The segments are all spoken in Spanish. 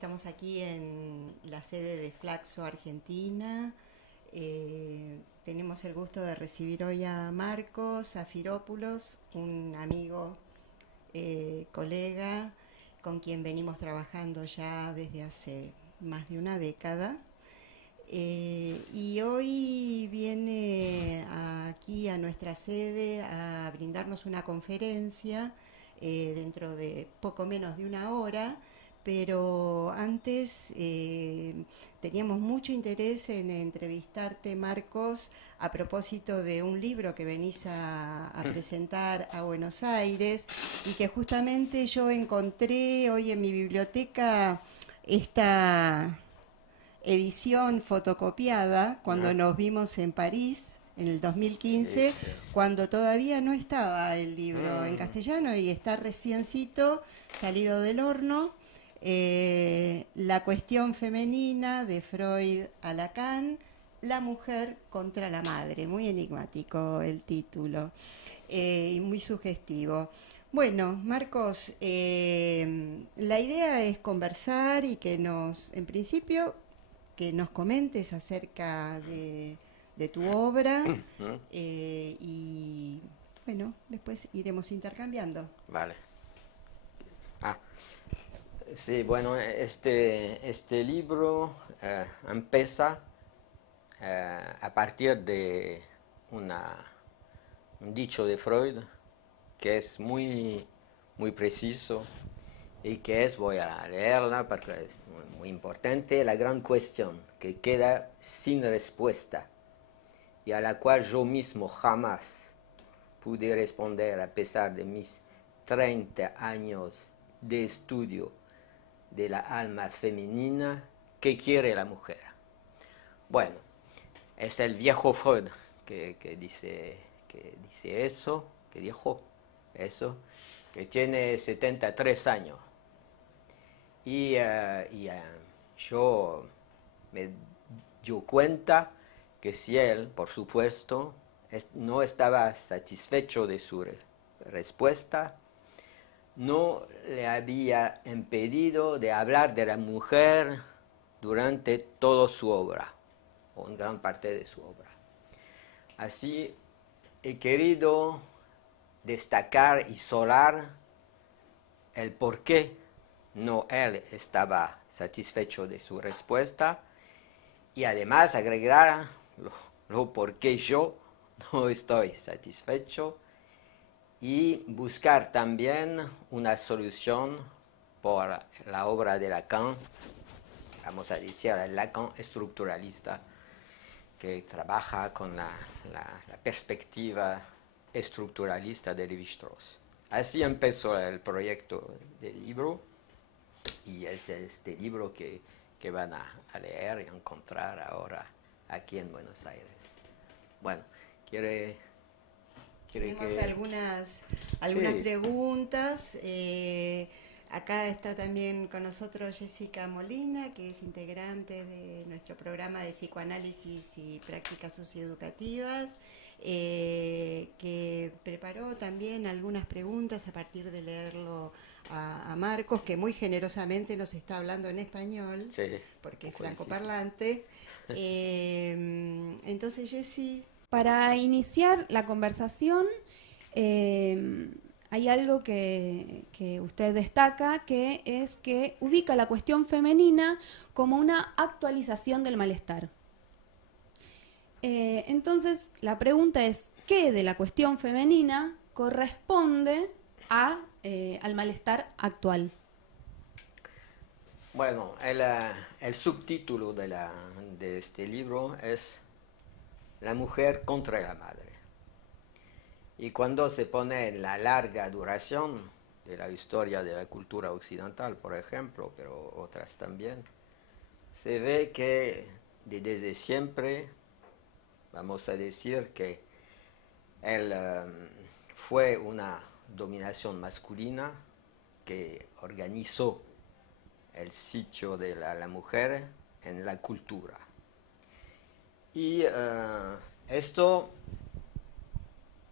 Estamos aquí en la sede de Flaxo, Argentina. Tenemos el gusto de recibir hoy a Marcos Zafiropoulos, un amigo, colega, con quien venimos trabajando ya desde hace más de una década. Y hoy viene aquí a nuestra sede a brindarnos una conferencia dentro de poco menos de una hora, pero antes teníamos mucho interés en entrevistarte, Marcos, a propósito de un libro que venís a presentar a Buenos Aires y que justamente yo encontré hoy en mi biblioteca esta edición fotocopiada cuando nos vimos en París en el 2015, cuando todavía no estaba el libro en castellano y está reciencito, salido del horno. La cuestión femenina, de Freud a Lacan, la mujer contra la madre. Muy enigmático el título y muy sugestivo. Bueno, Marcos, la idea es conversar y que en principio, que nos comentes acerca de tu obra y bueno, después iremos intercambiando. Vale. Ah, sí, bueno, este libro empieza a partir de un dicho de Freud que es muy preciso y que voy a leerla porque es muy importante, la gran cuestión que queda sin respuesta y a la cual yo mismo jamás pude responder a pesar de mis 30 años de estudio de la alma femenina. ¿Qué quiere la mujer? Bueno, es el viejo Freud que dice eso, que dijo eso, que tiene 73 años. Yo me dio cuenta que si él, por supuesto, no estaba satisfecho de su respuesta, no le había impedido de hablar de la mujer durante toda su obra, o en gran parte de su obra. Así he querido destacar y solar el por qué no él estaba satisfecho de su respuesta y además agregar lo por qué yo no estoy satisfecho y buscar también una solución por la obra de Lacan, vamos a decir, el Lacan estructuralista, que trabaja con la perspectiva estructuralista de Lévi-Strauss. Así empezó el proyecto del libro y es este libro que van a leer y a encontrar ahora aquí en Buenos Aires. Bueno, tenemos algunas preguntas. Acá está también con nosotros Jessica Molina, que es integrante de nuestro programa de psicoanálisis y prácticas socioeducativas, que preparó también algunas preguntas a partir de leerlo a Marcos, que muy generosamente nos está hablando en español, sí, porque es francoparlante. Entonces, Jessie. Para iniciar la conversación, hay algo que usted destaca, que es que ubica la cuestión femenina como una actualización del malestar. Entonces, la pregunta es, ¿qué de la cuestión femenina corresponde al malestar actual? Bueno, el subtítulo de este libro es La mujer contra la madre. Y cuando se pone la larga duración de la historia de la cultura occidental, por ejemplo, pero otras también, se ve que desde siempre, vamos a decir que fue una dominación masculina que organizó el sitio de la mujer en la cultura. Y esto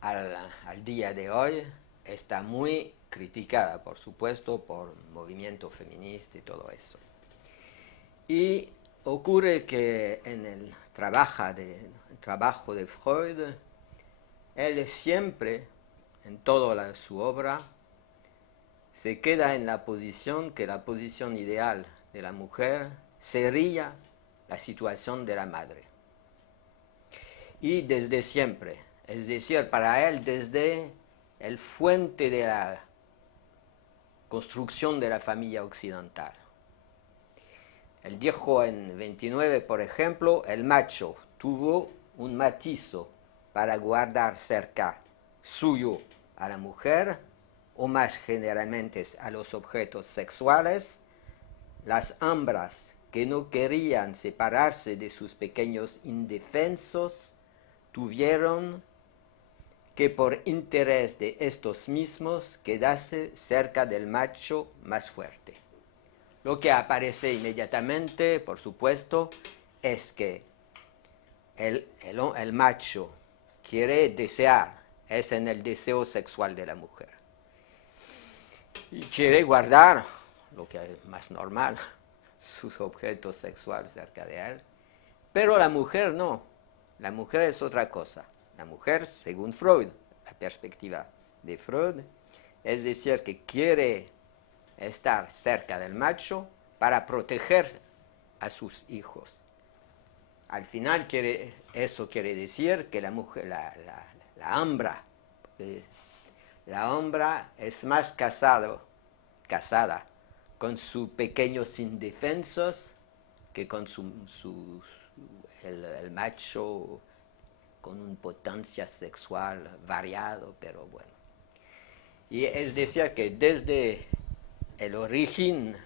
al día de hoy está muy criticada, por supuesto, por movimiento feminista y todo eso. Y ocurre que en el trabajo de Freud, él siempre, en toda su obra, se queda en la posición que la posición ideal de la mujer sería la situación de la madre. Y desde siempre, es decir, para él desde el fuente de la construcción de la familia occidental. Él dijo en 29, por ejemplo, el macho tuvo un matizo para guardar cerca suyo a la mujer, o más generalmente a los objetos sexuales, las hembras que no querían separarse de sus pequeños indefensos, tuvieron que por interés de estos mismos quedarse cerca del macho más fuerte. Lo que aparece inmediatamente, por supuesto, es que el macho quiere desear, es en el deseo sexual de la mujer. Y quiere guardar, lo que es más normal, sus objetos sexuales cerca de él. Pero la mujer no. La mujer es otra cosa. La mujer, según Freud, la perspectiva de Freud, es decir, que quiere estar cerca del macho para proteger a sus hijos. Al final eso quiere decir que la mujer, la hembra es más casada con sus pequeños indefensos que con el macho con una potencia sexual variado, pero bueno. Y es decir que desde el origen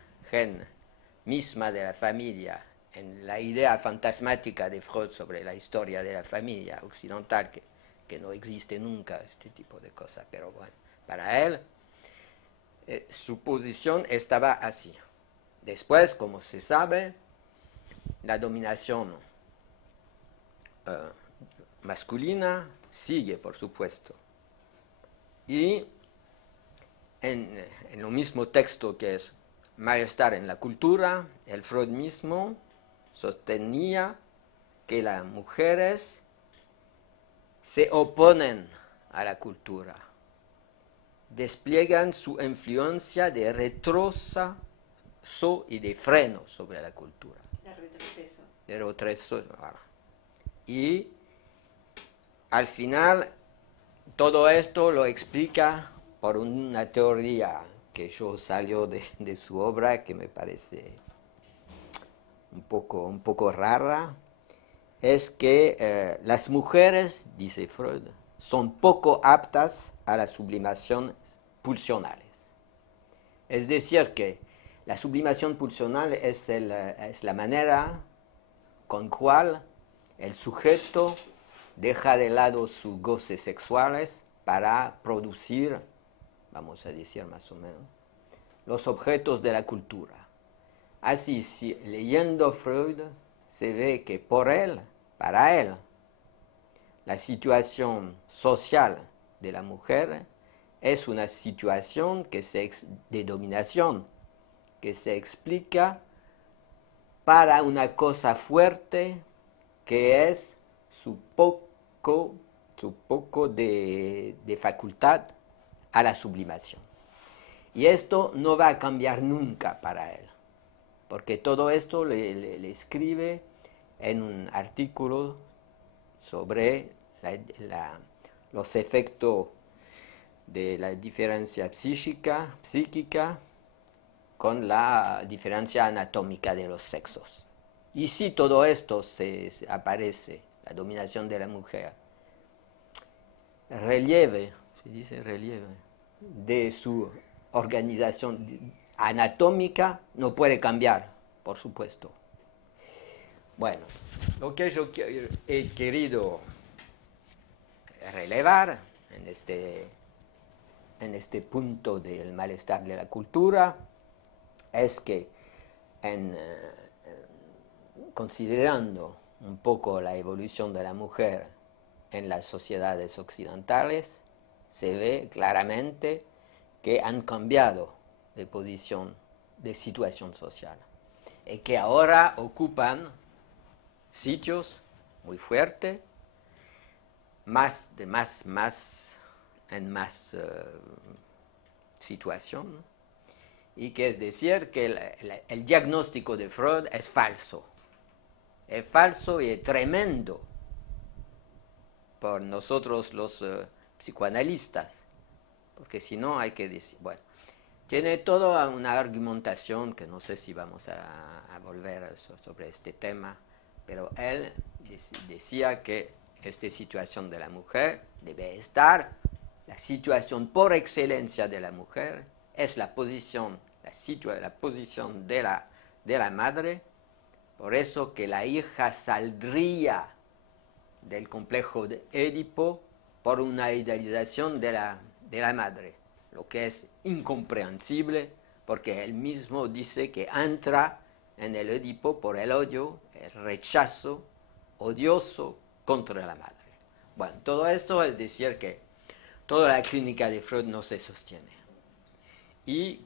misma de la familia, en la idea fantasmática de Freud sobre la historia de la familia occidental, que no existe nunca este tipo de cosas, pero bueno, para él su posición estaba así. Después, como se sabe, la dominación masculina sigue, por supuesto. Y en lo mismo texto que es Malestar en la cultura, el Freud mismo sostenía que las mujeres se oponen a la cultura, despliegan su influencia de retroceso y de freno sobre la cultura. De retroceso. Y al final todo esto lo explica por una teoría que salió de su obra, que me parece un poco rara, es que las mujeres, dice Freud, son poco aptas a las sublimaciones pulsionales. Es decir, que la sublimación pulsional es la manera con cual el sujeto deja de lado sus goces sexuales para producir, vamos a decir más o menos, los objetos de la cultura. Así, leyendo Freud, se ve que para él, la situación social de la mujer es una situación de dominación, que se explica para una cosa fuerte, que es su poco de facultad a la sublimación. Y esto no va a cambiar nunca para él, porque todo esto le escribe en un artículo sobre los efectos de la diferencia psíquica con la diferencia anatómica de los sexos. Y si todo esto aparece, la dominación de la mujer, se dice relieve, de su organización anatómica, no puede cambiar, por supuesto. Bueno, lo que yo he querido relevar en este punto del malestar de la cultura es que considerando un poco la evolución de la mujer en las sociedades occidentales, se ve claramente que han cambiado de posición, de situación social. y que ahora ocupan sitios muy fuertes, en más situación, y que es decir que el diagnóstico de Freud es falso y es tremendo por nosotros los psicoanalistas, porque si no hay que decir, bueno, tiene toda una argumentación que no sé si vamos a volver sobre este tema, pero él decía que esta situación de la mujer debe estar, la situación por excelencia de la mujer es la posición, la posición de la madre, por eso que la hija saldría del complejo de Édipo por una idealización de la madre, lo que es incomprensible porque él mismo dice que entra en el Édipo por el odio, el rechazo odioso contra la madre. Bueno, todo esto es decir que toda la clínica de Freud no se sostiene. Y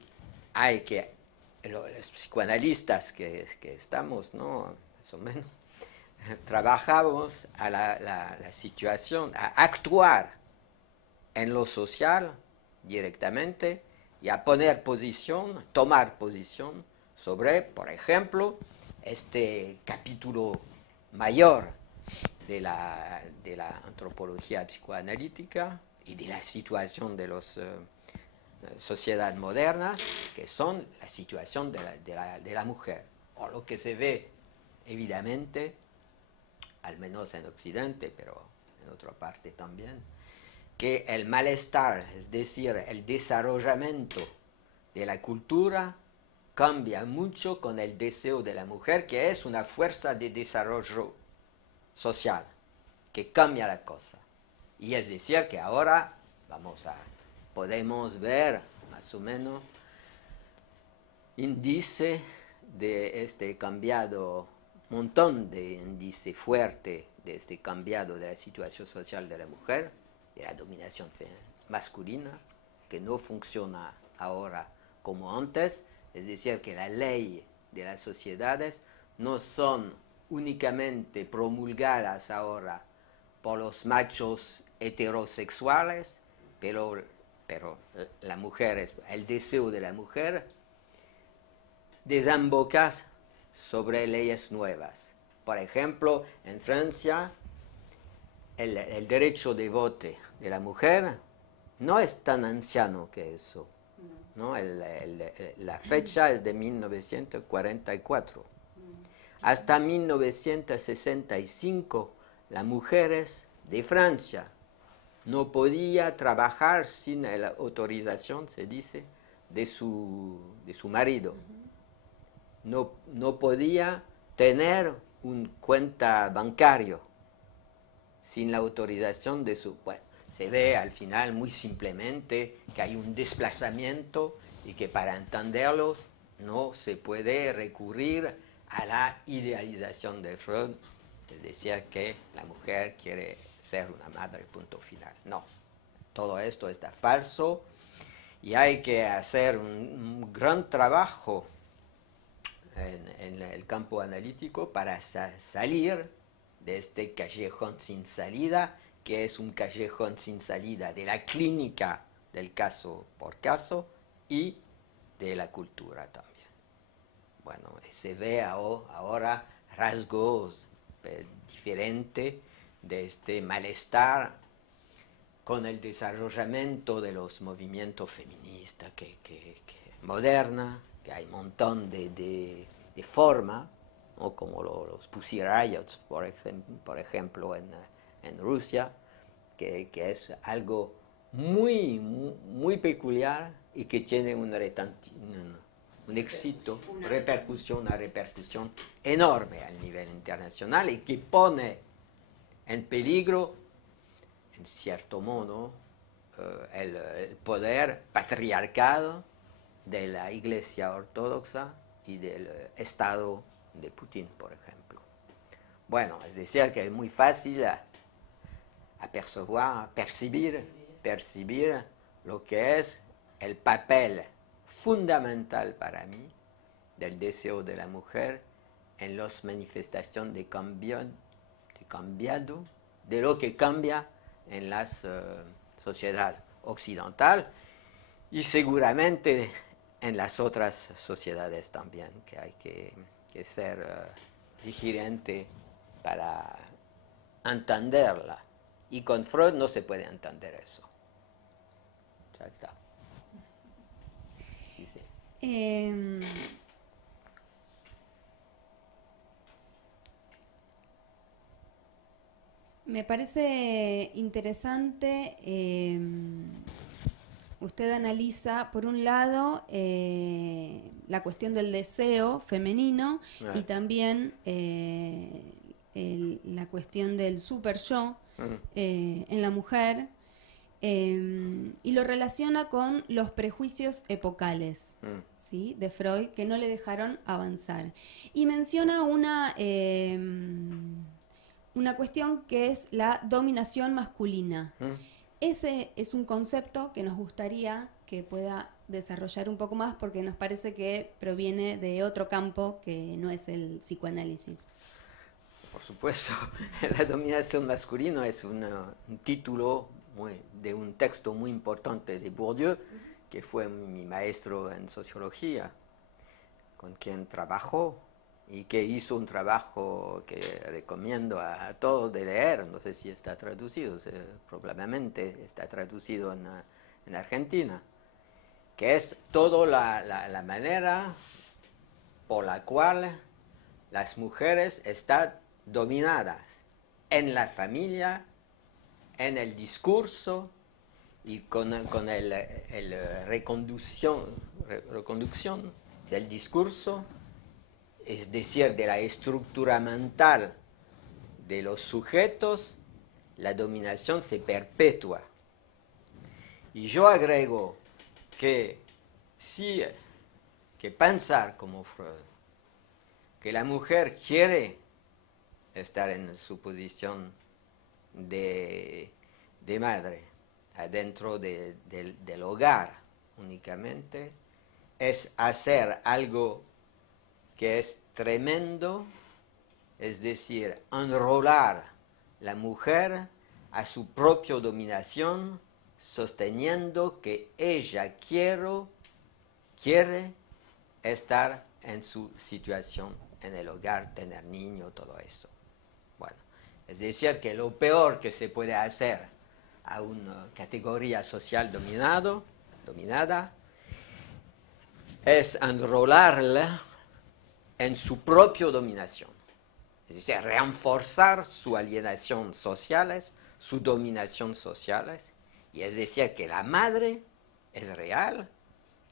hay que, los psicoanalistas que estamos, ¿no? Más o menos, trabajamos a la situación, a actuar en lo social directamente y a poner posición, tomar posición sobre, por ejemplo, este capítulo mayor de la antropología psicoanalítica y de la situación de las sociedades modernas, que son la situación de la mujer, o lo que se ve evidentemente, al menos en Occidente, pero en otra parte también, que el malestar, es decir, el desarrollamiento de la cultura, cambia mucho con el deseo de la mujer, que es una fuerza de desarrollo social, que cambia la cosa. Y es decir, que ahora podemos ver más o menos índice de este cambiado, montón de índice fuerte de este cambiado de la situación social de la mujer, de la dominación masculina, que no funciona ahora como antes, es decir, que la ley de las sociedades no son únicamente promulgadas ahora por los machos heterosexuales, pero la mujer, el deseo de la mujer desemboca sobre leyes nuevas. Por ejemplo, en Francia, el derecho de voto de la mujer no es tan anciano que eso, ¿no? La fecha es de 1944. Hasta 1965, las mujeres de Francia no podían trabajar sin la autorización, se dice, de su marido. No podía tener una cuenta bancaria sin la autorización de su... Bueno, se ve al final muy simplemente que hay un desplazamiento y que para entenderlos no se puede recurrir a la idealización de Freud, es decir, que la mujer quiere ser una madre, punto final. No, todo esto está falso y hay que hacer un gran trabajo en el campo analítico para salir de este callejón sin salida, que es un callejón sin salida de la clínica del caso por caso y de la cultura también. Bueno, se ve ahora rasgos diferentes de este malestar con el desarrollamiento de los movimientos feministas que moderna, que hay un montón de formas, ¿no? Como los Pussy Riots, por ejemplo, en Rusia, que es algo muy peculiar y que tiene un éxito, una repercusión enorme a nivel internacional y que pone en peligro, en cierto modo, el poder patriarcal de la Iglesia Ortodoxa y del Estado de Putin, por ejemplo. Bueno, es decir, que es muy fácil percibir lo que es el papel fundamental para mí del deseo de la mujer en las manifestaciones de cambiado, de lo que cambia en la sociedad occidental y seguramente en las otras sociedades también, que hay que ser vigilante para entenderla. Y con Freud no se puede entender eso. Ya está. Sí, sí. Me parece interesante, usted analiza, por un lado, la cuestión del deseo femenino y también la cuestión del super yo en la mujer, y lo relaciona con los prejuicios epocales, ¿sí?, de Freud, que no le dejaron avanzar. Y menciona una cuestión que es la dominación masculina. Ese es un concepto que nos gustaría que pueda desarrollar un poco más, porque nos parece que proviene de otro campo que no es el psicoanálisis. Por supuesto, la dominación masculina es un título de un texto muy importante de Bourdieu, que fue mi maestro en sociología, con quien trabajó y que hizo un trabajo que recomiendo a todos de leer. No sé si está traducido, probablemente está traducido en Argentina, que es toda la manera por la cual las mujeres están dominadas en la familia, en el discurso y con la reconducción del discurso, es decir, de la estructura mental de los sujetos. La dominación se perpetúa. Y yo agrego que pensar como Freud, que la mujer quiere estar en su posición de madre, adentro del hogar únicamente, es hacer algo que es tremendo, es decir, enrolar la mujer a su propia dominación, sosteniendo que ella quiere estar en su situación en el hogar, tener niños, todo eso. Bueno, es decir, que lo peor que se puede hacer a una categoría social dominada es enrolarla en su propia dominación. Es decir, reforzar su alienación sociales, su dominación sociales, y es decir, que la madre es real,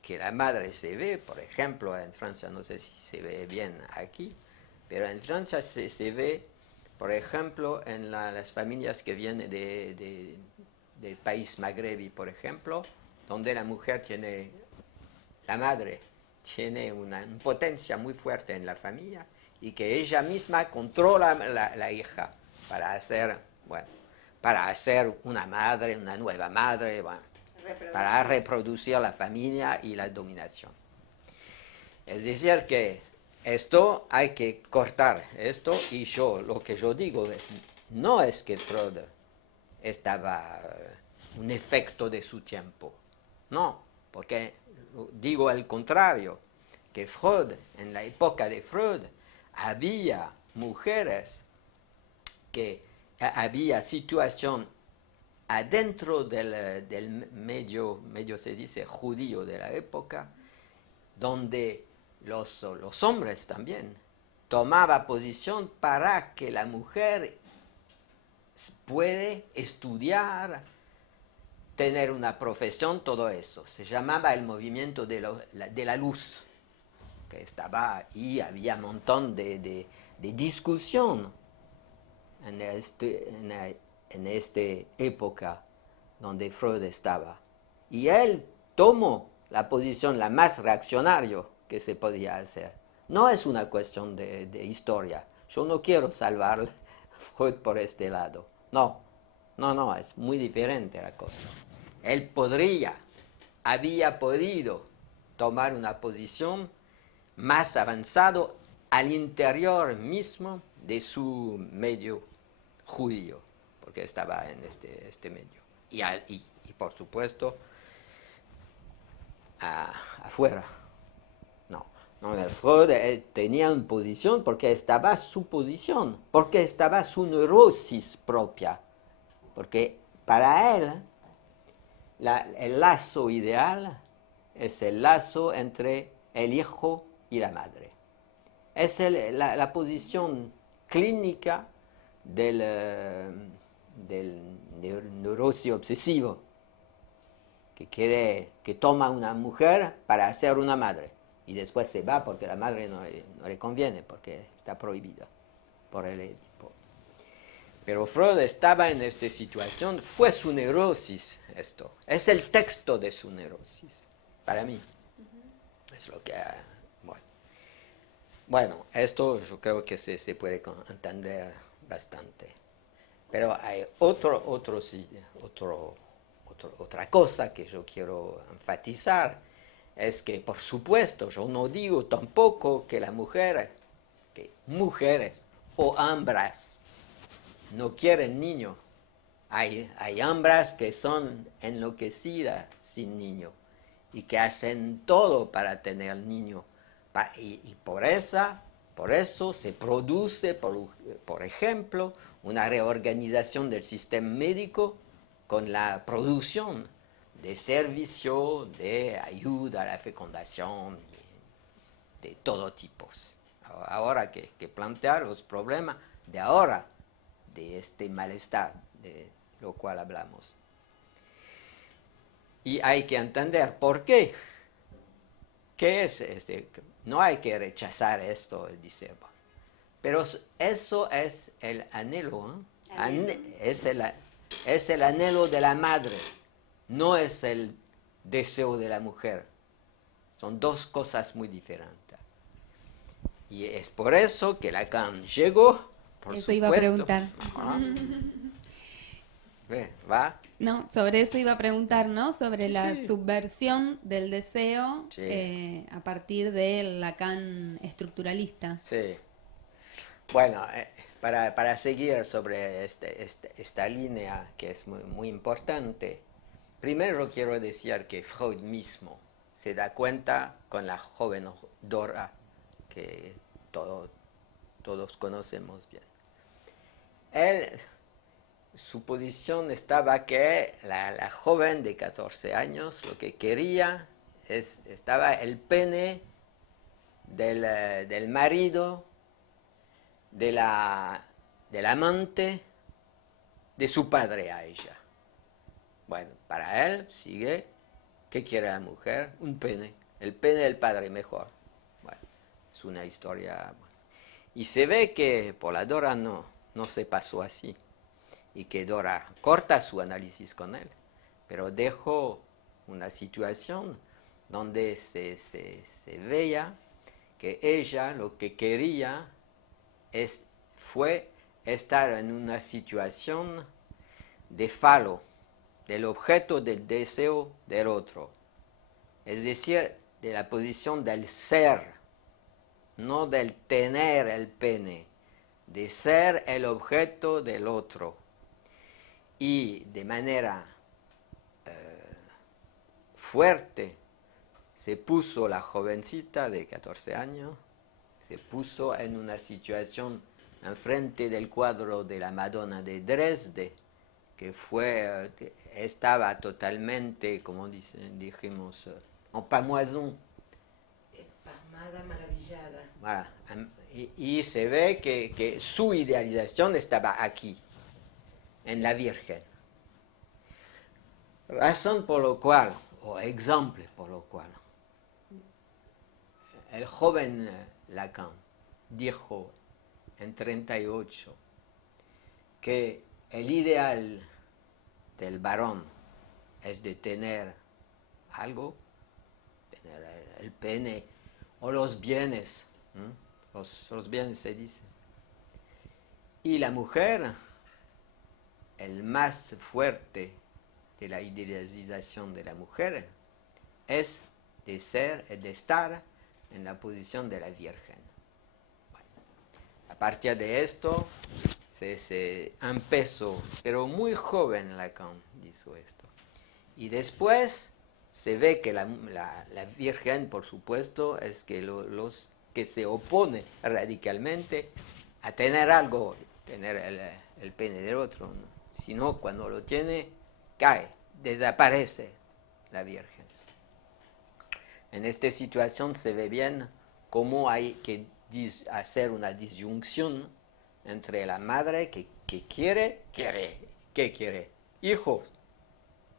que la madre se ve, por ejemplo, en Francia, no sé si se ve bien aquí, pero en Francia se ve, por ejemplo, en las familias que vienen del país magrebí, por ejemplo, donde la madre tiene una potencia muy fuerte en la familia y que ella misma controla la hija para hacer una madre, una nueva madre, para reproducir la familia y la dominación. Es decir, que esto hay que cortar esto, y lo que yo digo no es que Freud estaba un efecto de su tiempo, no, porque digo al contrario, que Freud, en la época de Freud, había mujeres, había situación adentro del medio se dice judío de la época, donde los hombres también tomaban posición para que la mujer puede estudiar, tener una profesión, todo eso. Se llamaba el movimiento de la luz, que estaba ahí, había un montón de discusión en esta época donde Freud estaba. Y él tomó la posición la más reaccionaria que se podía hacer. No es una cuestión de historia. Yo no quiero salvar a Freud por este lado. No, es muy diferente la cosa. Él había podido tomar una posición más avanzado al interior mismo de su medio judío, porque estaba en este medio. Y por supuesto, afuera. No, Freud tenía una posición porque estaba su posición, porque estaba su neurosis propia, porque para él el lazo ideal es el lazo entre el hijo y la madre. Es la posición clínica del neurosis obsesivo, que toma una mujer para ser una madre y después se va porque la madre no le conviene, porque está prohibida por el Edipo. Pero Freud estaba en esta situación, fue su neurosis esto, es el texto de su neurosis, para mí. Es lo que... Bueno, esto yo creo que se puede entender bastante. Pero hay otra cosa que yo quiero enfatizar, es que, por supuesto, yo no digo tampoco que mujeres o hembras no quieren niños. Hay hembras que son enloquecidas sin niño y que hacen todo para tener niño. Y por eso se produce, por ejemplo, una reorganización del sistema médico con la producción de servicios de ayuda a la fecundación de todo tipo. Ahora que plantear los problemas de ahora, de este malestar de lo cual hablamos. Y hay que entender por qué. ¿Qué es No hay que rechazar esto, dice. Pero eso es el anhelo, es el anhelo de la madre, no es el deseo de la mujer. Son dos cosas muy diferentes. Y es por eso que Lacan llegó, por eso supuesto. Iba a preguntar. ¿Va? No, sobre eso iba a preguntar, ¿no? Sobre la subversión del deseo a partir del Lacan estructuralista. Sí. Bueno, para seguir sobre esta línea que es muy, muy importante, primero quiero decir que Freud mismo se da cuenta con la joven Dora, que todos conocemos bien. Su posición estaba que la joven de 14 años lo que quería estaba el pene del marido, del amante, de su padre a ella. Bueno, para él sigue, ¿qué quiere la mujer? Un pene, el pene del padre mejor. Bueno, es una historia. Bueno. Y se ve que por la Dora no se pasó así. Y que Dora corta su análisis con él, pero dejó una situación donde se veía que ella lo que quería fue estar en una situación de falo, del objeto del deseo del otro, es decir, de la posición del ser, no del tener el pene, de ser el objeto del otro. Y de manera fuerte se puso la jovencita de 14 años, se puso en una situación enfrente del cuadro de la Madonna de Dresde, que estaba totalmente, como dijimos, en pamoison. Pasmada, maravillada. Voilà. Y se ve que su idealización estaba aquí, en la Virgen. Razón por lo cual, o ejemplo por lo cual, el joven Lacan dijo en 1938 que el ideal del varón es de tener algo, tener el pene o los bienes, los bienes se dice, y la mujer, el más fuerte de la idealización de la mujer es de estar en la posición de la Virgen. Bueno, a partir de esto se empezó, pero muy joven Lacan hizo esto. Y después se ve que la Virgen, por supuesto, es que los que se oponen radicalmente a tener algo, tener el pene del otro, ¿no? Sino cuando lo tiene, cae, desaparece la Virgen. En esta situación se ve bien cómo hay que hacer una disyunción entre la madre que quiere, ¿qué quiere? Hijos.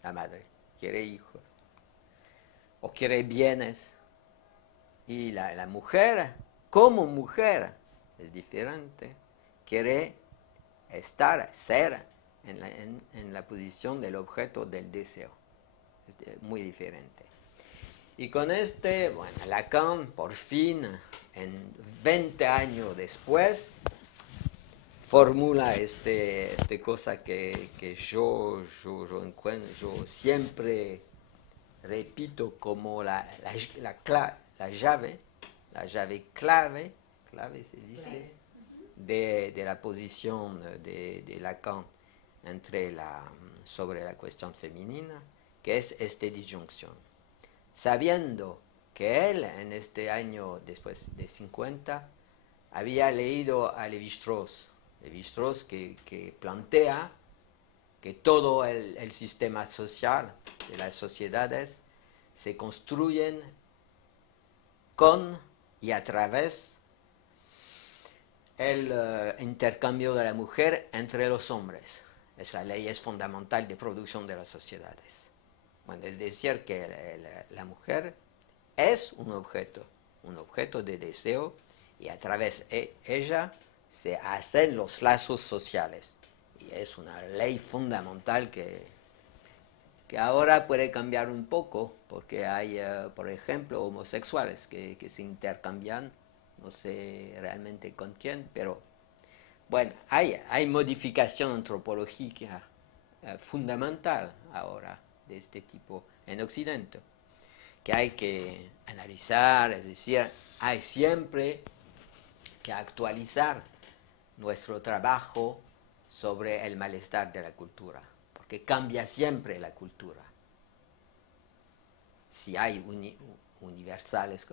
La madre quiere hijos. O quiere bienes. Y la mujer, como mujer, es diferente. Quiere ser en la posición del objeto del deseo. Es muy diferente. Y con bueno, Lacan, por fin, en 20 años después, formula esta cosa que yo encuentro, yo siempre repito como la llave clave se dice, de la posición de Lacan sobre la cuestión femenina, que es esta disyunción. Sabiendo que él, en este año después de 50, había leído a Lévi-Strauss, que plantea que todo el sistema social de las sociedades se construyen con y a través el intercambio de la mujer entre los hombres. Es la ley fundamental de producción de las sociedades. Bueno, es decir, que la mujer es un objeto de deseo, y a través de ella se hacen los lazos sociales. Y es una ley fundamental que ahora puede cambiar un poco, porque hay, por ejemplo, homosexuales que se intercambian, no sé realmente con quién, pero bueno, hay modificación antropológica fundamental ahora de este tipo en Occidente, que hay que analizar, es decir, hay siempre que actualizar nuestro trabajo sobre el malestar de la cultura, porque cambia siempre la cultura. Si hay universales,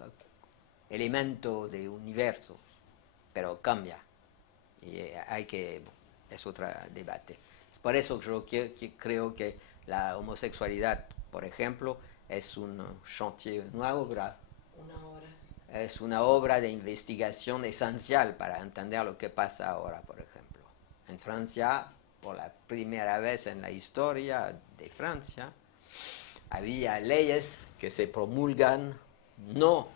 elementos de universo, pero cambia. Y es otro debate. Por eso yo creo que la homosexualidad, por ejemplo, es un chantier, es una obra de investigación esencial para entender lo que pasa ahora, por ejemplo. En Francia, por la primera vez en la historia de Francia, había leyes que se promulgan no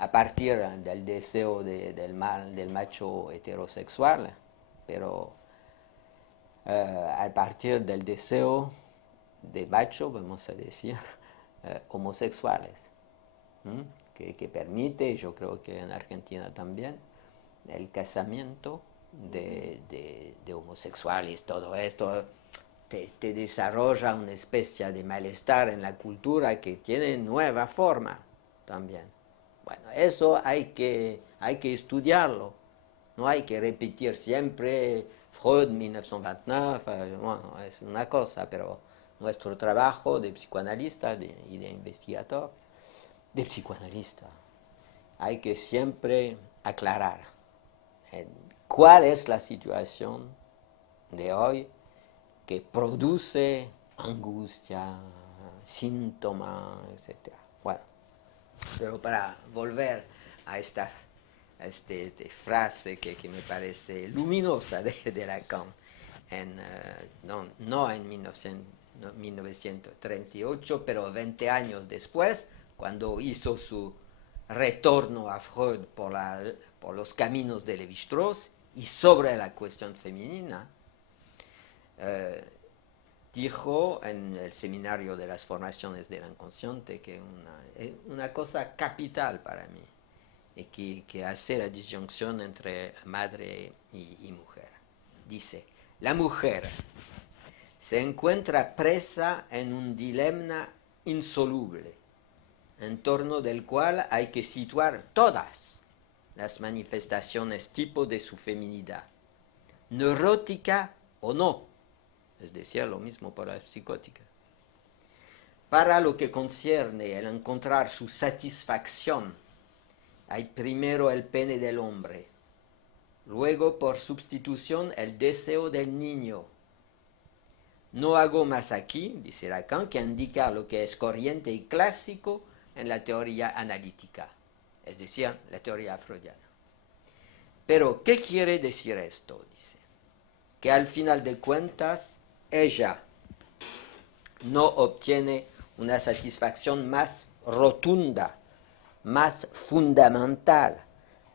a partir del deseo del macho heterosexual, pero a partir del deseo de macho, vamos a decir, homosexuales, que permite, yo creo que en Argentina también, el casamiento de homosexuales. Todo esto te desarrolla una especie de malestar en la cultura que tiene nueva forma también. Bueno, eso hay que estudiarlo, no hay que repetir siempre Freud 1929, bueno, es una cosa, pero nuestro trabajo de psicoanalista y de investigador, de psicoanalista, hay que siempre aclarar cuál es la situación de hoy que produce angustia, síntomas, etc. Bueno, pero para volver a esta frase que me parece luminosa de Lacan, no en 1938, pero 20 años después, cuando hizo su retorno a Freud por los caminos de Lévi-Strauss y sobre la cuestión femenina, dijo en el seminario de las formaciones del inconsciente que una cosa capital para mí es que hace la disyunción entre madre y mujer. Dice, la mujer se encuentra presa en un dilema insoluble. en torno del cual hay que situar todas las manifestaciones tipo de su feminidad, neurótica o no, es decir, lo mismo para la psicótica. Para lo que concierne el encontrar su satisfacción, hay primero el pene del hombre, luego por sustitución el deseo del niño. No hago más aquí, dice Lacan, que indicar lo que es corriente y clásico en la teoría analítica, es decir, la teoría freudiana. Pero, ¿qué quiere decir esto? Dice, que al final de cuentas, ella no obtiene una satisfacción más rotunda, más fundamental,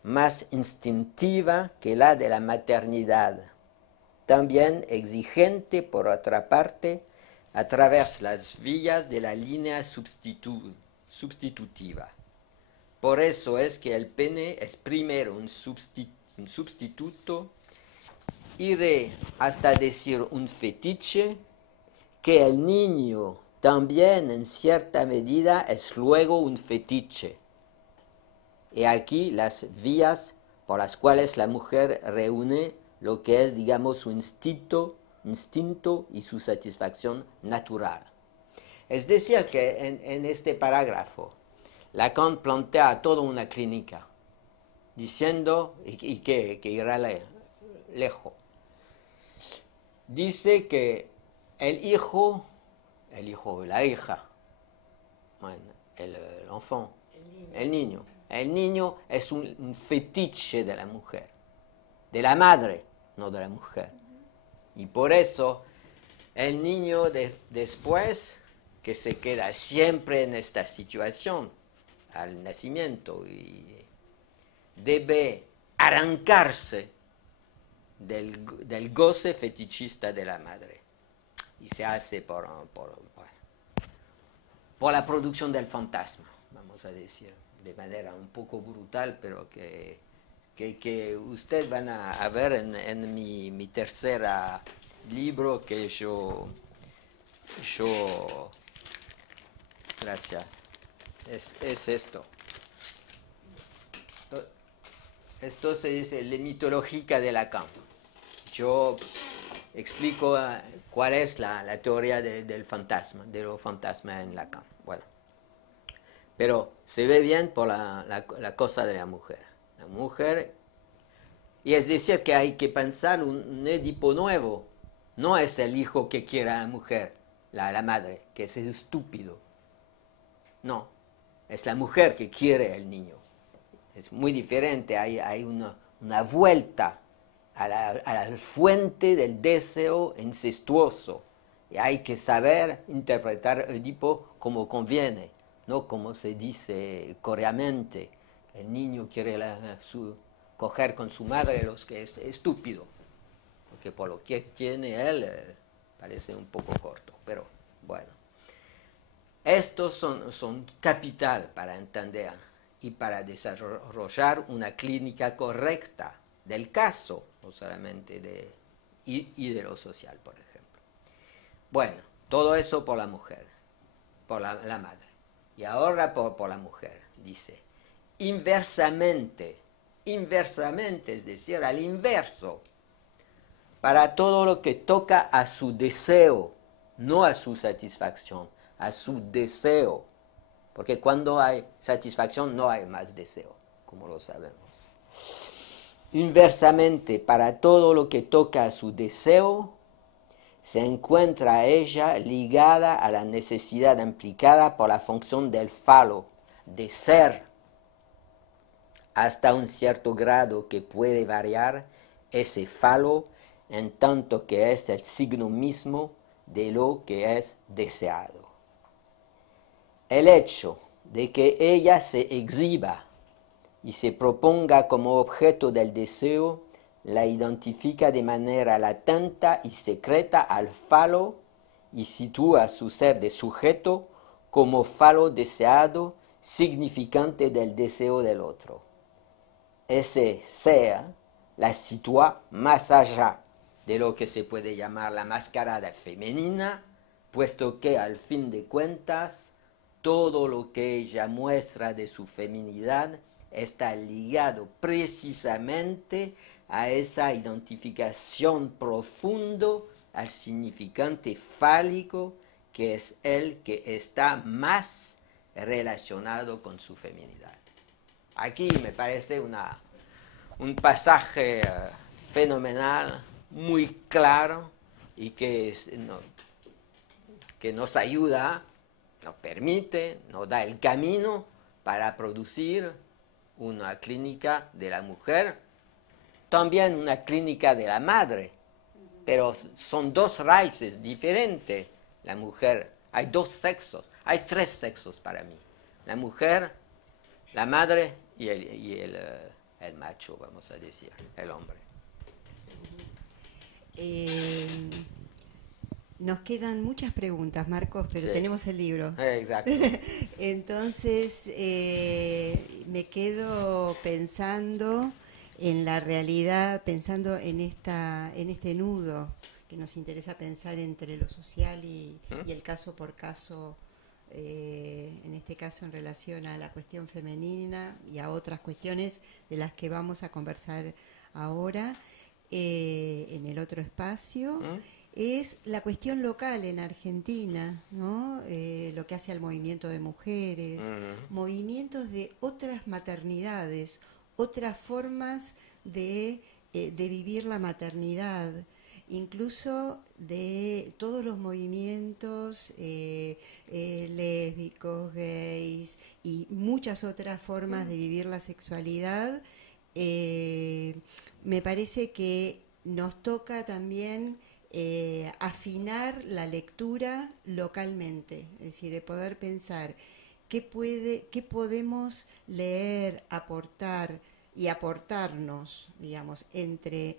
más instintiva que la de la maternidad, también exigente, por otra parte, a través de las vías de la línea sustitutiva. Por eso es que el pene es primero un sustituto, iré hasta decir un fetiche, que el niño también en cierta medida es luego un fetiche. Y aquí las vías por las cuales la mujer reúne lo que es, digamos, su instinto y su satisfacción natural. Es decir, que en este parágrafo, Lacan plantea toda una clínica, diciendo, y que irá lejos, dice que el hijo y la hija, bueno, el niño es un fetiche de la mujer, de la madre, no de la mujer. Y por eso el niño después, que se queda siempre en esta situación al nacimiento, y debe arrancarse del goce fetichista de la madre. Y se hace por la producción del fantasma, vamos a decir, de manera un poco brutal, pero que ustedes van a ver en mi tercer libro que yo gracias, es esto. Esto se dice la mitológica de Lacan. Yo explico cuál es la teoría del fantasma, de los fantasmas en Lacan. Bueno, pero se ve bien por la cosa de la mujer. La mujer, y es decir que hay que pensar un Edipo nuevo. No es el hijo que quiere a la mujer, la madre, que es estúpido. No, es la mujer que quiere al niño. Es muy diferente, hay una vuelta a la fuente del deseo incestuoso. Y hay que saber interpretar Edipo como conviene, no como se dice coreamente. El niño quiere coger con su madre los que es estúpido, porque por lo que tiene él parece un poco corto, pero bueno. Estos son capital para entender y para desarrollar una clínica correcta del caso, no solamente y de lo social, por ejemplo. Bueno, todo eso por la mujer, por la madre. Y ahora por la mujer, dice, inversamente, es decir, al inverso, para todo lo que toca a su deseo, no a su satisfacción, a su deseo, porque cuando hay satisfacción no hay más deseo, como lo sabemos. Inversamente, para todo lo que toca a su deseo, se encuentra ella ligada a la necesidad implicada por la función del falo, de ser, hasta un cierto grado que puede variar ese falo en tanto que es el signo mismo de lo que es deseado. El hecho de que ella se exhiba y se proponga como objeto del deseo la identifica de manera latente y secreta al falo y sitúa su ser de sujeto como falo deseado, significante del deseo del otro. Ese ser la sitúa más allá de lo que se puede llamar la mascarada femenina, puesto que al fin de cuentas todo lo que ella muestra de su feminidad está ligado precisamente a esa identificación profundo al significante fálico, que es el que está más relacionado con su feminidad. Aquí me parece un pasaje fenomenal, muy claro, y que nos ayuda, nos permite, nos da el camino para producir una clínica de la mujer, también una clínica de la madre, pero son dos raíces diferentes. La mujer, hay dos sexos, hay tres sexos para mí. La mujer, la madre y el macho, vamos a decir, el hombre. Nos quedan muchas preguntas, Marcos, pero Sí. tenemos el libro. Exacto. Entonces, me quedo pensando en la realidad, pensando en este nudo que nos interesa pensar entre lo social y el caso por caso, en este caso en relación a la cuestión femenina y a otras cuestiones de las que vamos a conversar ahora en el otro espacio. Es la cuestión local en Argentina, ¿no? Lo que hace al movimiento de mujeres, movimientos de otras maternidades, otras formas de vivir la maternidad, incluso de todos los movimientos lésbicos, gays y muchas otras formas de vivir la sexualidad. Me parece que nos toca también afinar la lectura localmente, es decir, de poder pensar qué podemos leer, aportar y aportarnos, digamos, entre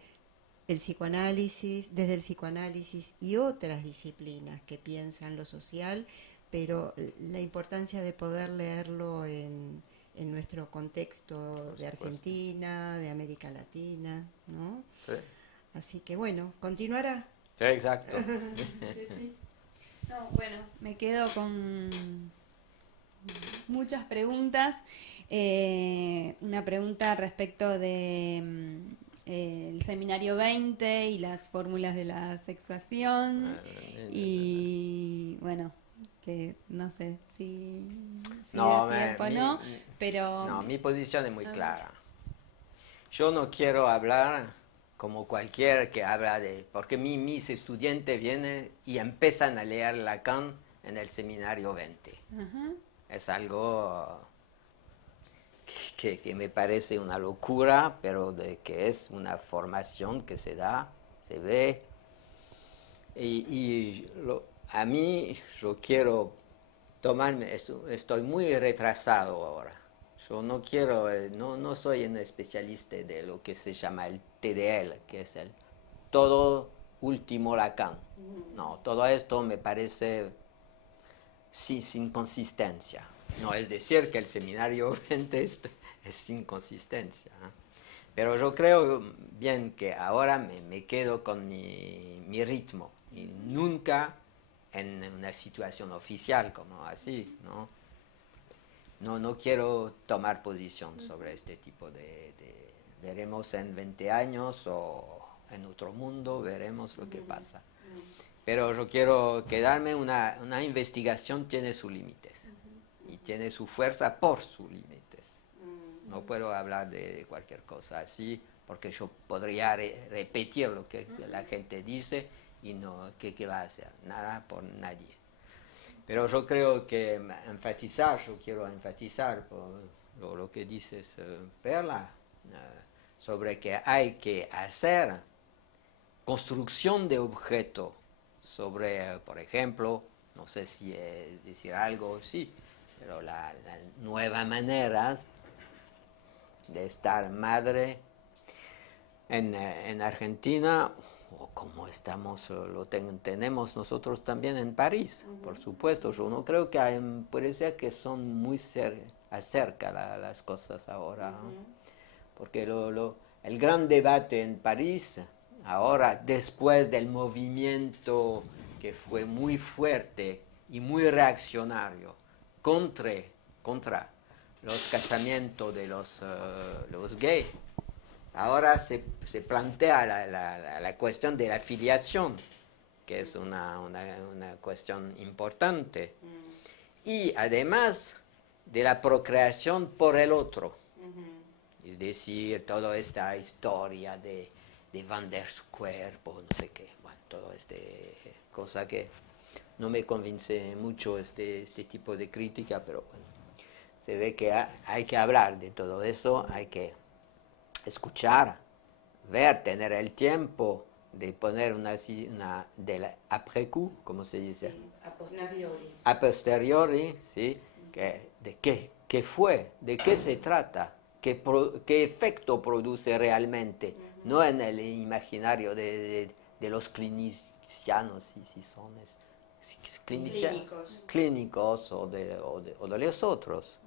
el psicoanálisis, desde el psicoanálisis y otras disciplinas que piensan lo social, pero la importancia de poder leerlo en nuestro contexto de Argentina, de América Latina, ¿no? Sí. Así que bueno, continuará. Sí, exacto. Sí. No, bueno, me quedo con muchas preguntas. Una pregunta respecto de el seminario 20 y las fórmulas de la sexuación. Y bueno, que no sé si No, da tiempo o no, pero... No, mi posición es muy clara. Yo no quiero hablar como cualquier que habla de... Porque mis estudiantes vienen y empiezan a leer Lacan en el seminario 20. Es algo que me parece una locura, pero de que es una formación que se da, se ve. A mí, yo quiero tomarme... Estoy muy retrasado ahora. Yo no quiero, no soy un especialista de lo que se llama el TDL, que es el todo último Lacan. No, todo esto me parece sin consistencia. No es decir que el seminario 20 es sin consistencia, ¿eh? Pero yo creo bien que ahora me quedo con mi ritmo y nunca en una situación oficial como así, ¿no? No quiero tomar posición sobre este tipo de... Veremos en 20 años o en otro mundo, veremos lo que pasa. Pero yo quiero quedarme, una investigación tiene sus límites y tiene su fuerza por sus límites. No puedo hablar de cualquier cosa así porque yo podría repetir lo que la gente dice y no, ¿qué va a hacer? Nada por nadie. Pero yo creo que yo quiero enfatizar por lo que dices, Perla, sobre que hay que hacer construcción de objeto sobre, por ejemplo, no sé si decir algo, sí, pero las nuevas maneras de estar madre en Argentina, o como estamos, tenemos nosotros también en París, por supuesto. Yo no creo que puede ser que son muy acerca las cosas ahora, ¿no? Porque el gran debate en París, ahora después del movimiento que fue muy fuerte y muy reaccionario contra los casamientos de los gays, ahora se plantea la cuestión de la filiación, que es una cuestión importante, y además de la procreación por el otro. Es decir, toda esta historia de vender su cuerpo, no sé qué, bueno, todo cosa que no me convence mucho este tipo de crítica, pero bueno, se ve que hay que hablar de todo eso, hay que escuchar, ver, tener el tiempo de poner de la après-coup, ¿cómo se dice? Sí, a posteriori. A posteriori, ¿sí? De qué fue, de qué se trata, qué efecto produce realmente, no en el imaginario de los clinicianos, si son clínicos o de los otros.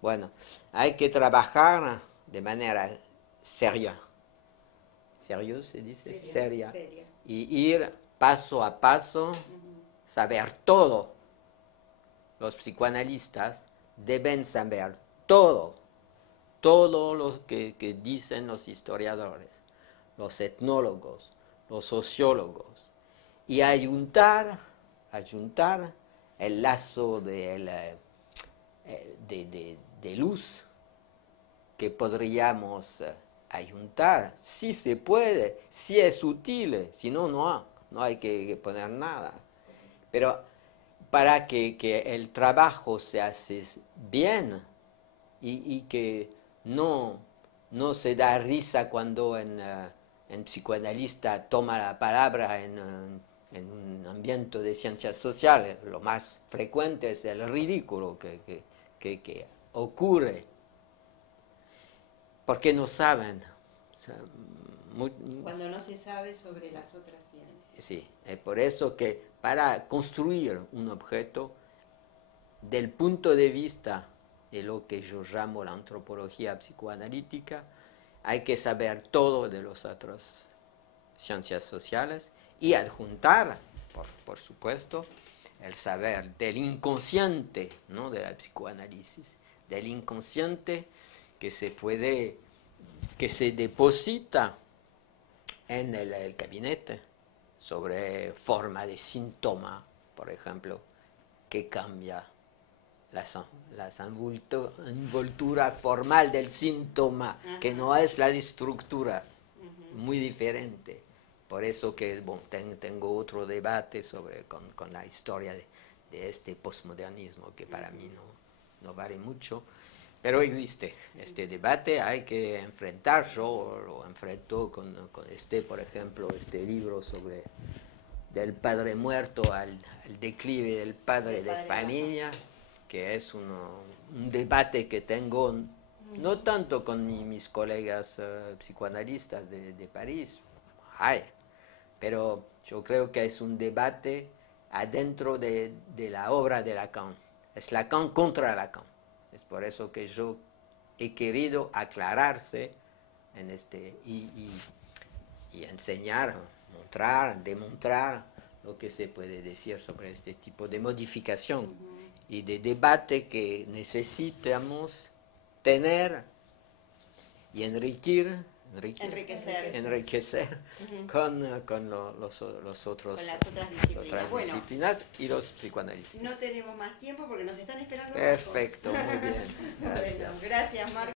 Bueno, hay que trabajar de manera seria. ¿Serio se dice? Seria. Y ir paso a paso, saber todo. Los psicoanalistas deben saber todo lo que dicen los historiadores, los etnólogos, los sociólogos, y ayuntar el lazo de luz que podríamos ayuntar, si se puede, si es útil, si no, no hay que poner nada. Pero para que el trabajo se hace bien y que no se da risa cuando en psicoanalista toma la palabra en un ambiente de ciencias sociales, lo más frecuente es el ridículo que ocurre. Porque no saben. O sea, cuando no se sabe sobre las otras ciencias. Sí, es por eso que para construir un objeto, del punto de vista de lo que yo llamo la antropología psicoanalítica, hay que saber todo de las otras ciencias sociales y adjuntar, por supuesto, el saber del inconsciente, ¿no? De la psicoanálisis, del inconsciente que se deposita en el gabinete sobre forma de síntoma, por ejemplo, que cambia la envoltura formal del síntoma, que no es la estructura, muy diferente. Por eso que tengo otro debate con la historia de este postmodernismo, que para mí no vale mucho. Pero existe este debate, hay que enfrentar. Yo lo enfrento con por ejemplo, este libro sobre del padre muerto al declive del padre de familia, que es un debate que tengo no tanto con mis colegas psicoanalistas de París, pero yo creo que es un debate adentro de la obra de Lacan. Es Lacan contra Lacan. Es por eso que yo he querido aclararse en y enseñar, demostrar lo que se puede decir sobre este tipo de modificación y de debate que necesitamos tener y enriquecer con las otras disciplinas y los psicoanalistas. No tenemos más tiempo porque nos están esperando. Perfecto, muy bien. Gracias. Bueno, gracias, Marco.